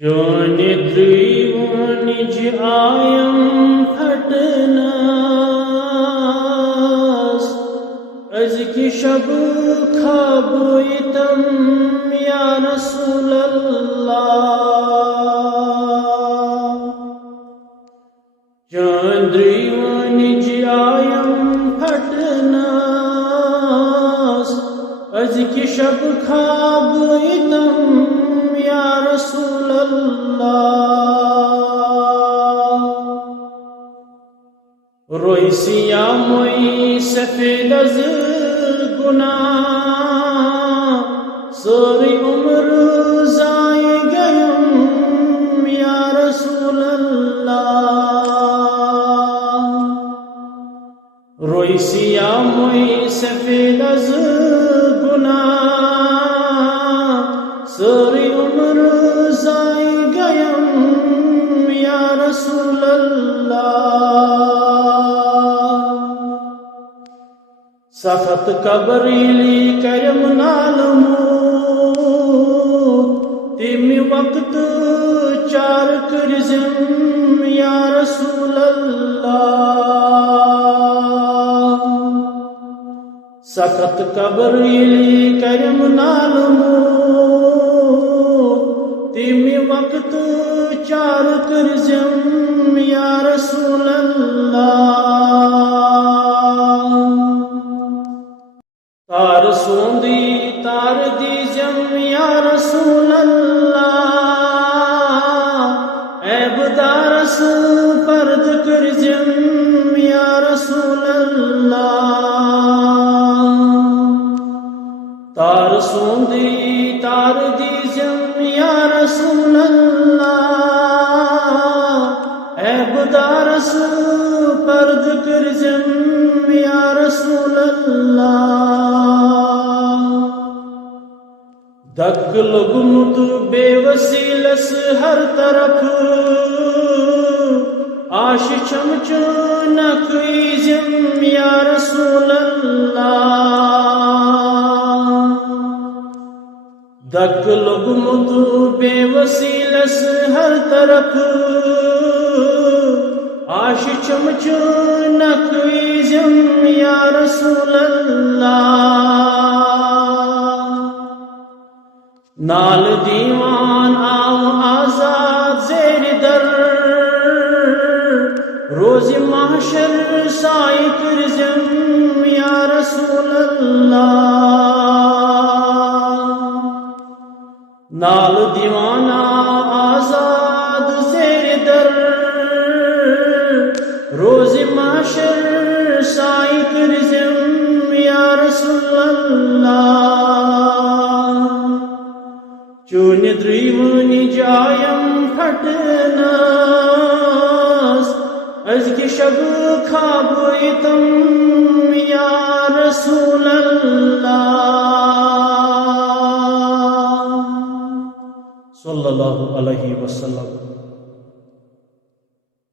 جان دریوانج آیم پھٹناس از کی شب خوابویتم یا رسول اللہ جان دریوانج آیم پھٹناس از کی شب خوابویتم یا رسول اللہ روئی سیاہ موئی سفید از گناہ سوری عمر ضائع گیم یا رسول اللہ روئی سیاہ موئی سفید از گناہ سوری عمر ضائع گیم یا رسول اللہ سخت قبریلی کرم نالمود تیمی وقت چار کرزم یا رسول اللہ سخت قبریلی کرم نالمود تیمی وقت چار کرزم یا رسول اللہ تار سوندی تار دیجم یا رسول اللہ عیب دارس پرد کرجم یا رسول اللہ تار سوندی تار دیجم یا رسول اللہ عیب دارس پرد کرجم یا رسول اللہ دگ لگمت بے وسیلس ہر طرف آش چمچونک ایزم یا رسول اللہ دگ لگمت بے وسیلس ہر طرف آش چمچونک ایزم یا رسول اللہ نال دیوان آو آزاد زیر در روز محشر سائی کرزم یا رسول اللہ نال دیوان آزاد زیر در روز محشر سائی کرزم یا رسول اللہ چون دریوانی جایم پھٹناس از کی شب خوابویتم یا رسول اللہ صلی اللہ علیہ وسلم